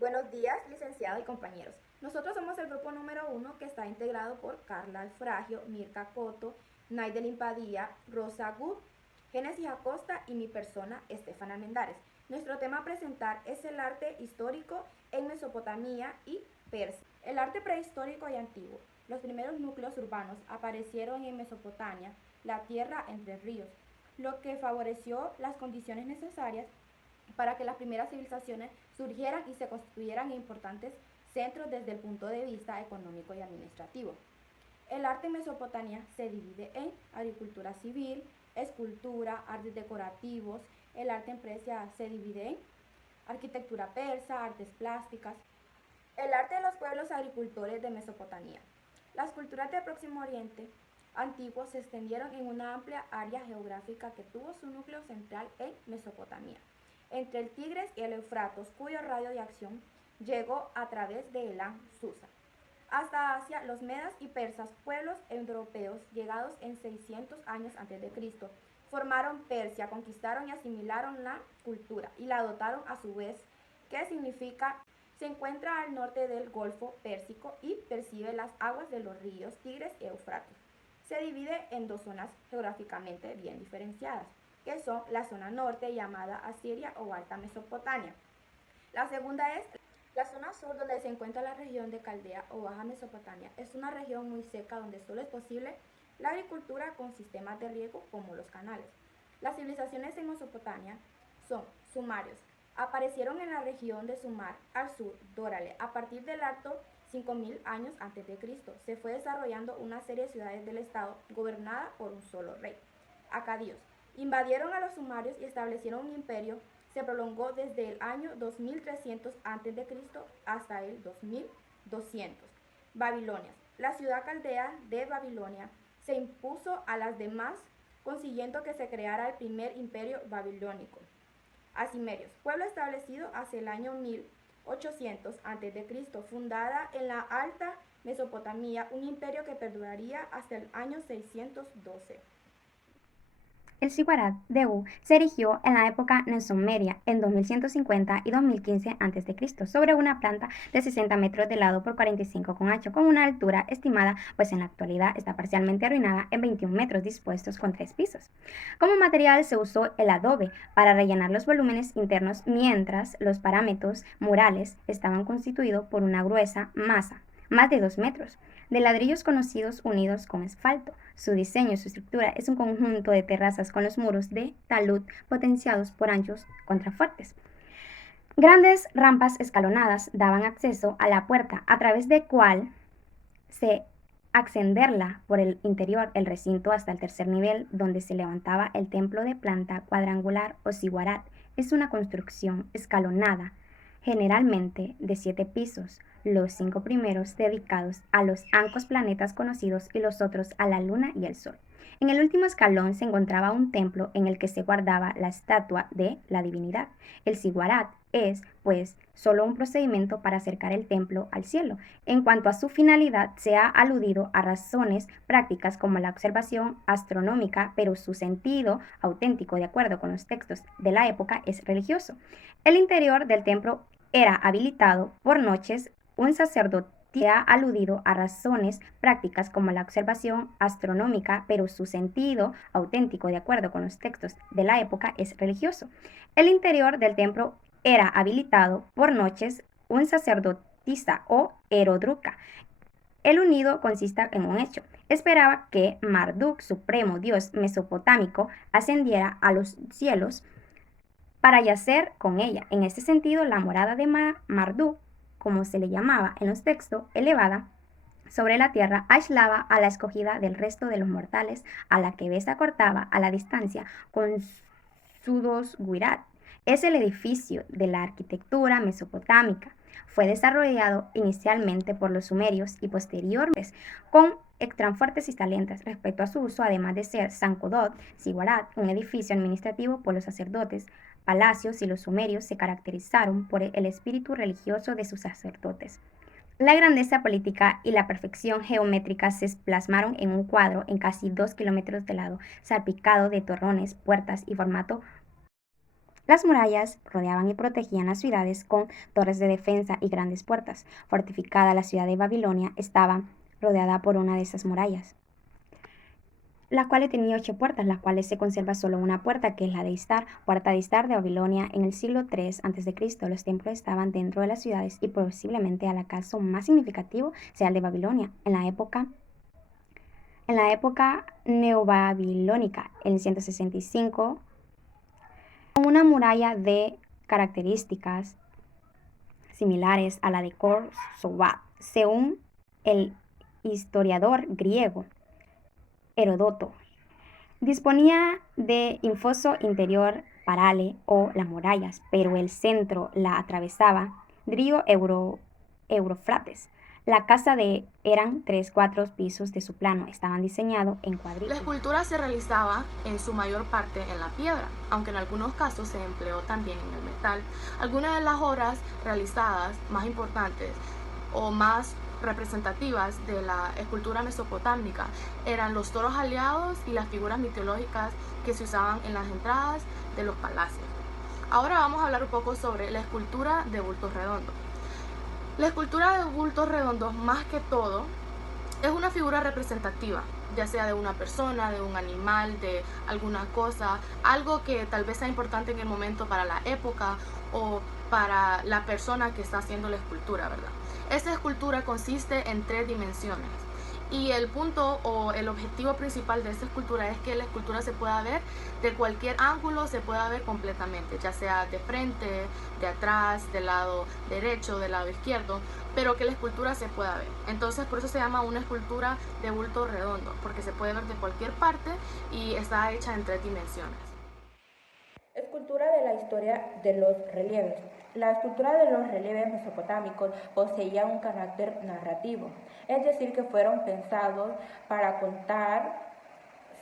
Buenos días, licenciado y compañeros. Nosotros somos el grupo número 1 que está integrado por Carla Alfragio, Mirka Coto, Naidelin Padilla, Rosa Gut, Génesis Acosta y mi persona, Estefana Mendares. Nuestro tema a presentar es el arte histórico en Mesopotamia y Persia. El arte prehistórico y antiguo. Los primeros núcleos urbanos aparecieron en Mesopotamia, la tierra entre ríos, lo que favoreció las condiciones necesarias para que las primeras civilizaciones surgieran y se constituyeran en importantes centros desde el punto de vista económico y administrativo. El arte en Mesopotamia se divide en agricultura civil, escultura, artes decorativos. El arte en Persia se divide en arquitectura persa, artes plásticas. El arte de los pueblos agricultores de Mesopotamia. Las culturas del Próximo Oriente antiguo se extendieron en una amplia área geográfica que tuvo su núcleo central en Mesopotamia, entre el Tigris y el Éufrates, cuyo radio de acción llegó a través de Elam, Susa. Hasta Asia, los medas y persas, pueblos europeos llegados en 600 años a.C., formaron Persia, conquistaron y asimilaron la cultura y la adoptaron a su vez, que significa se encuentra al norte del Golfo Pérsico y percibe las aguas de los ríos Tigris y Éufrates. Se divide en dos zonas geográficamente bien diferenciadas, que son la zona norte llamada Asiria o Alta Mesopotamia. La segunda es la zona sur, donde se encuentra la región de Caldea o Baja Mesopotamia. Es una región muy seca donde solo es posible la agricultura con sistemas de riego como los canales. Las civilizaciones en Mesopotamia son sumarios. Aparecieron en la región de Sumar al sur, Dórale, a partir del alto 5000 años antes de Cristo. Se fue desarrollando una serie de ciudades del estado gobernada por un solo rey. Acadios invadieron a los sumarios y establecieron un imperio. Se prolongó desde el año 2300 a.C. hasta el 2200. Babilonias. La ciudad caldea de Babilonia se impuso a las demás, consiguiendo que se creara el primer imperio babilónico. Asimerios, pueblo establecido hacia el año 1800 a.C., fundada en la Alta Mesopotamia, un imperio que perduraría hasta el año 612. El Ziguarat de U se erigió en la época Neosumeria en 2150 y 2015 a.C. sobre una planta de 60 metros de lado por 45 con ancho, con una altura estimada, pues en la actualidad está parcialmente arruinada, en 21 metros, dispuestos con 3 pisos. Como material se usó el adobe para rellenar los volúmenes internos, mientras los parámetros murales estaban constituidos por una gruesa masa, más de 2 metros, de ladrillos conocidos unidos con asfalto. Su diseño y su estructura es un conjunto de terrazas con los muros de talud potenciados por anchos contrafuertes. Grandes rampas escalonadas daban acceso a la puerta, a través de cual se ascenderla por el interior el recinto hasta el tercer nivel, donde se levantaba el templo de planta cuadrangular o ziguarat. Es una construcción escalonada, generalmente de 7 pisos, los 5 primeros dedicados a los ancos planetas conocidos y los otros a la luna y el sol. En el último escalón se encontraba un templo en el que se guardaba la estatua de la divinidad. El ziguarat es, pues, solo un procedimiento para acercar el templo al cielo. En cuanto a su finalidad, se ha aludido a razones prácticas como la observación astronómica, pero su sentido auténtico, de acuerdo con los textos de la época, es religioso. El interior del templo era habilitado por noches. Un sacerdote ha aludido a razones prácticas como la observación astronómica, pero su sentido auténtico, de acuerdo con los textos de la época, es religioso. El interior del templo era habilitado por noches. Un sacerdotisa o Herodruca. El unido consiste en un hecho. Esperaba que Marduk, supremo dios mesopotámico, ascendiera a los cielos para yacer con ella. En este sentido, la morada de Marduk, como se le llamaba en los textos, elevada sobre la tierra, aislaba a la escogida del resto de los mortales, a la que Besa cortaba a la distancia con Sudos Guirat. Es el edificio de la arquitectura mesopotámica. Fue desarrollado inicialmente por los sumerios y posteriormente con extrafuertes y salientes. Respecto a su uso, además de ser Sancodot, Ziguarat, un edificio administrativo por los sacerdotes, palacios, y los sumerios se caracterizaron por el espíritu religioso de sus sacerdotes. La grandeza política y la perfección geométrica se plasmaron en un cuadro en casi 2 kilómetros de lado, salpicado de torrones, puertas y formato. Las murallas rodeaban y protegían las ciudades con torres de defensa y grandes puertas. Fortificada, la ciudad de Babilonia estaba rodeada por una de esas murallas, la cual tenía 8 puertas, las cuales se conserva solo una puerta, que es la de Istar, puerta de Istar de Babilonia. En el siglo III a.C., los templos estaban dentro de las ciudades y posiblemente al acaso más significativo sea el de Babilonia. En la época neobabilónica, en 165, con una muralla de características similares a la de Khor-Sogad, según el historiador griego Heródoto. Disponía de un foso interior parale o las murallas, pero el centro la atravesaba río Eurofrates. La casa eran 3-4 pisos de su plano, estaban diseñados en cuadrículas. La escultura se realizaba en su mayor parte en la piedra, aunque en algunos casos se empleó también en el metal. Algunas de las obras realizadas más importantes o más representativas de la escultura mesopotámica eran los toros aliados y las figuras mitológicas que se usaban en las entradas de los palacios. Ahora vamos a hablar un poco sobre la escultura de bultos redondos. La escultura de bultos redondos, más que todo, es una figura representativa, ya sea de una persona, de un animal, de alguna cosa, algo que tal vez sea importante en el momento para la época o para la persona que está haciendo la escultura, ¿verdad? Esta escultura consiste en 3 dimensiones y el punto o el objetivo principal de esta escultura es que la escultura se pueda ver de cualquier ángulo, se pueda ver completamente, ya sea de frente, de atrás, del lado derecho, del lado izquierdo, pero que la escultura se pueda ver. Entonces por eso se llama una escultura de bulto redondo, porque se puede ver de cualquier parte y está hecha en 3 dimensiones. Escultura de la historia de los relieves. La escultura de los relieves mesopotámicos poseía un carácter narrativo, es decir, que fueron pensados para contar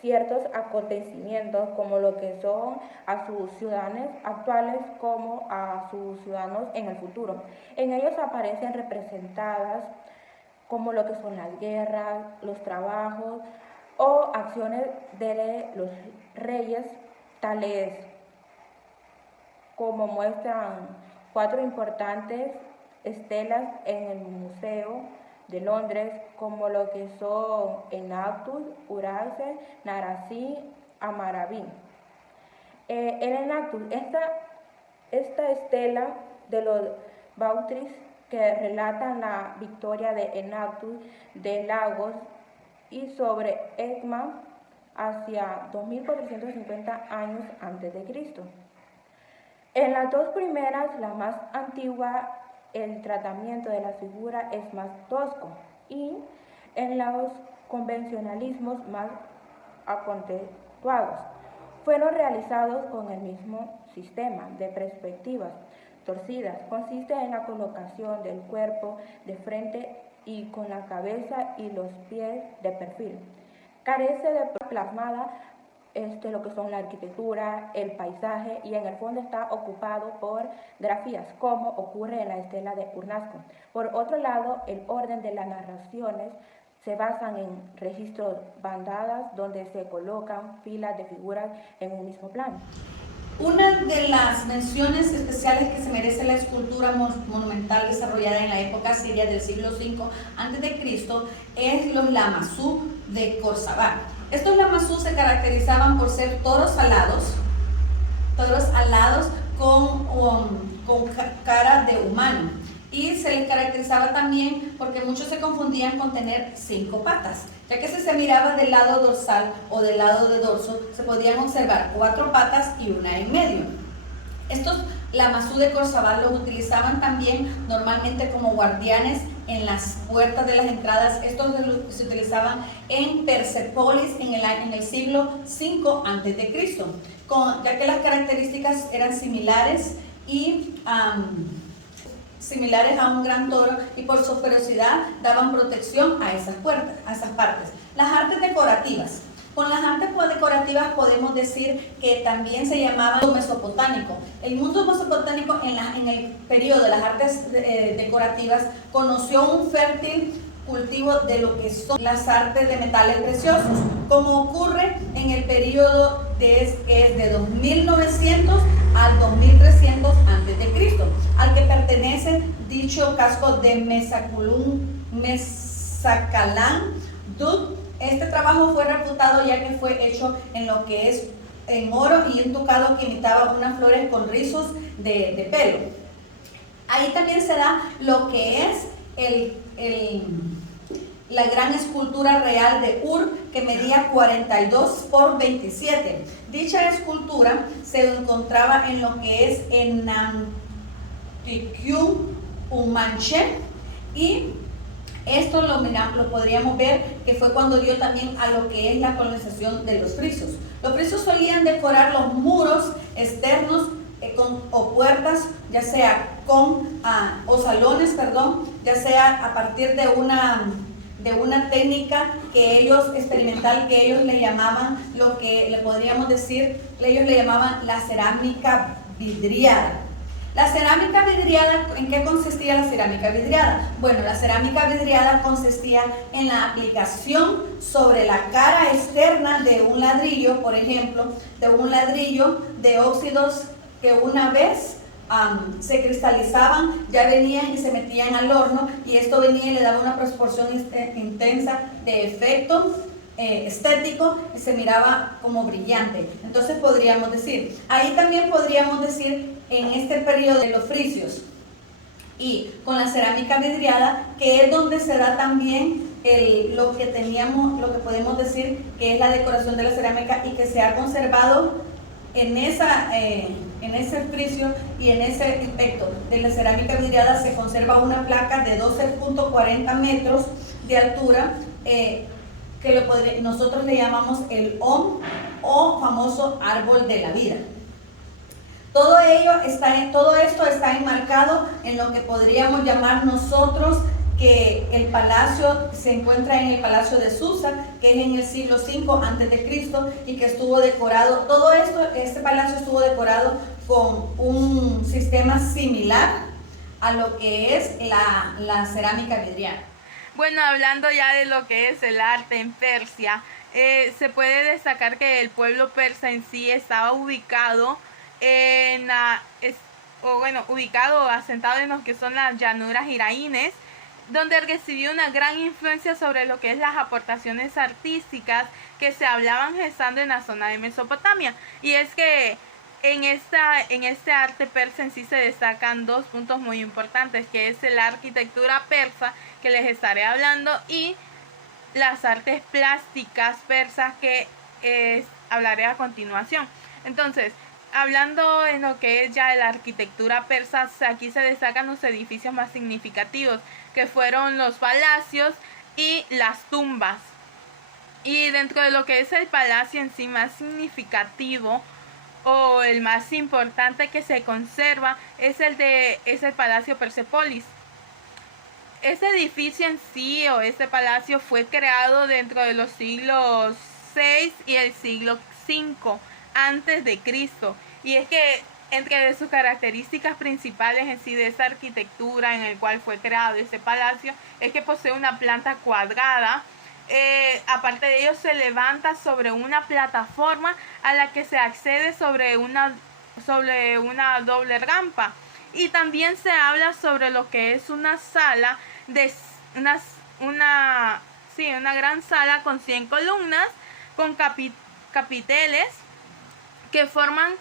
ciertos acontecimientos como lo que son a sus ciudadanos actuales como a sus ciudadanos en el futuro. En ellos aparecen representadas como lo que son las guerras, los trabajos o acciones de los reyes, tales como muestran 4 importantes estelas en el Museo de Londres, como lo que son Enactus, Urace, Narací, Amaraví. El Enactus, esta estela de los Bautris que relatan la victoria de Enactus de Lagos y sobre Etna hacia 2450 años antes de Cristo. En las 2 primeras, la más antigua, el tratamiento de la figura es más tosco y en los convencionalismos más acontetuados fueron realizados con el mismo sistema de perspectivas torcidas. Consiste en la colocación del cuerpo de frente y con la cabeza y los pies de perfil. Carece de plasmada lo que son la arquitectura, el paisaje, y en el fondo está ocupado por grafías, como ocurre en la estela de Urnasco. Por otro lado, el orden de las narraciones se basan en registros bandadas donde se colocan filas de figuras en un mismo plano. Una de las menciones especiales que se merece la escultura monumental desarrollada en la época siria del siglo V a.C. es los lamassu de Khor-Sogad. Estos lamassu se caracterizaban por ser toros alados con cara de humano, y se les caracterizaba también porque muchos se confundían con tener 5 patas, ya que si se miraba del lado dorsal o del lado de dorso se podían observar 4 patas y una en medio. Estos lamassu de Khor-Sogad los utilizaban también normalmente como guardianes en las puertas de las entradas. Estos se utilizaban en Persépolis en el siglo V a.C., ya que las características eran similares a un gran toro, y por su ferocidad daban protección a esas puertas, a esas partes. Las artes decorativas. Con las artes decorativas podemos decir que también se llamaba mesopotámico. El mundo mesopotámico en el periodo de las artes decorativas conoció un fértil cultivo de lo que son las artes de metales preciosos, como ocurre en el periodo que es de 2900 al 2300 a.C., al que pertenece dicho casco de Mesacalán Dud. Este trabajo fue reputado ya que fue hecho en lo que es en oro y un tocado que imitaba unas flores con rizos de pelo. Ahí también se da lo que es la gran escultura real de Ur, que medía 42 por 27. Dicha escultura se encontraba en lo que es en Antiquium Umanche, y esto lo podríamos ver que fue cuando dio también a lo que es la colonización de los frisios. Los frisios solían decorar los muros externos o puertas, ya sea o salones, ya sea a partir de una técnica experimental que ellos le llamaban, lo que le podríamos decir, ellos le llamaban la cerámica vidriada. La cerámica vidriada, ¿en qué consistía la cerámica vidriada? Bueno, la cerámica vidriada consistía en la aplicación sobre la cara externa de un ladrillo, por ejemplo, de un ladrillo de óxidos que una vez se cristalizaban, ya venían y se metían al horno, y esto venía y le daba una proporción intensa de efecto estético, y se miraba como brillante. Entonces podríamos decir, ahí también podríamos decir en este periodo de los frisios y con la cerámica vidriada, que es donde se da también lo que podemos decir que es la decoración de la cerámica, y que se ha conservado en ese frisio y en ese aspecto de la cerámica vidriada. Se conserva una placa de 12.40 metros de altura, que nosotros le llamamos el Om, o famoso árbol de la vida. Todo esto está enmarcado en lo que podríamos llamar nosotros que el palacio se encuentra en el Palacio de Susa, que es en el siglo V a.C., y que estuvo decorado, este palacio estuvo decorado con un sistema similar a lo que es la cerámica vidriada. Bueno, hablando ya de lo que es el arte en Persia, se puede destacar que el pueblo persa en sí estaba ubicado asentado en lo que son las llanuras iraíes, donde recibió una gran influencia sobre lo que es las aportaciones artísticas que se hablaban gestando en la zona de Mesopotamia. Y es que en este arte persa en sí se destacan dos puntos muy importantes, que es la arquitectura persa, que les estaré hablando, y las artes plásticas persas, que hablaré a continuación. Entonces, hablando en lo que es ya la arquitectura persa, aquí se destacan los edificios más significativos, que fueron los palacios y las tumbas. Y dentro de lo que es el palacio en sí más significativo, o el más importante que se conserva, es el Palacio Persepolis. Este edificio en sí, o este palacio, fue creado dentro de los siglos VI y el siglo V antes de Cristo. Y es que entre sus características principales en sí de esta arquitectura en el cual fue creado este palacio, es que posee una planta cuadrada. Aparte de ello, se levanta sobre una plataforma a la que se accede sobre una doble rampa. Y también se habla sobre lo que es una sala una gran sala con 100 columnas, con capiteles que forman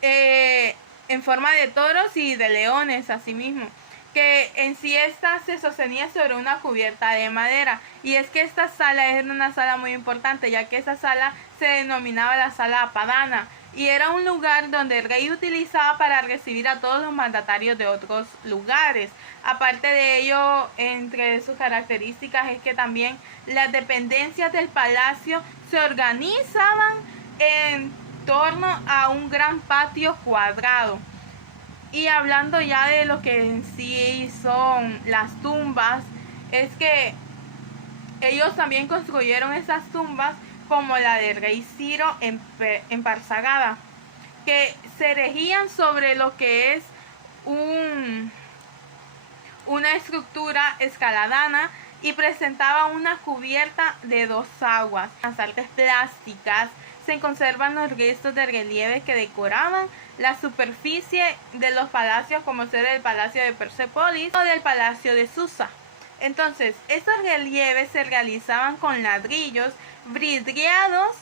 en forma de toros y de leones, asimismo, que en sí esta se sostenía sobre una cubierta de madera. Y es que esta sala era una sala muy importante, ya que esta sala se denominaba la sala Apadana, y era un lugar donde el rey utilizaba para recibir a todos los mandatarios de otros lugares. Aparte de ello, entre sus características es que también las dependencias del palacio se organizaban en torno a un gran patio cuadrado. Y hablando ya de lo que en sí son las tumbas, es que ellos también construyeron esas tumbas como la del rey Ciro en Parsagada, que se erigían sobre lo que es una estructura escaladana y presentaba una cubierta de 2 aguas. Las artes plásticas se conservan los restos de relieves que decoraban la superficie de los palacios, como ser el Palacio de Persépolis o del Palacio de Susa. Entonces, estos relieves se realizaban con ladrillos vidriados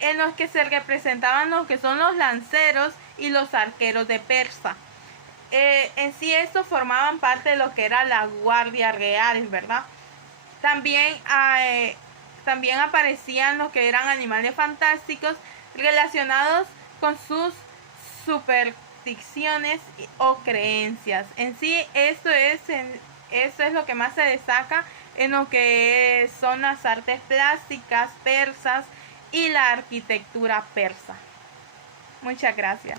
en los que se representaban lo que son los lanceros y los arqueros de Persa. En sí estos formaban parte de lo que era la Guardia Real, ¿verdad? También aparecían lo que eran animales fantásticos relacionados con sus supersticiones o creencias. En sí esto es lo que más se destaca en lo que son las artes plásticas persas y la arquitectura persa. Muchas gracias.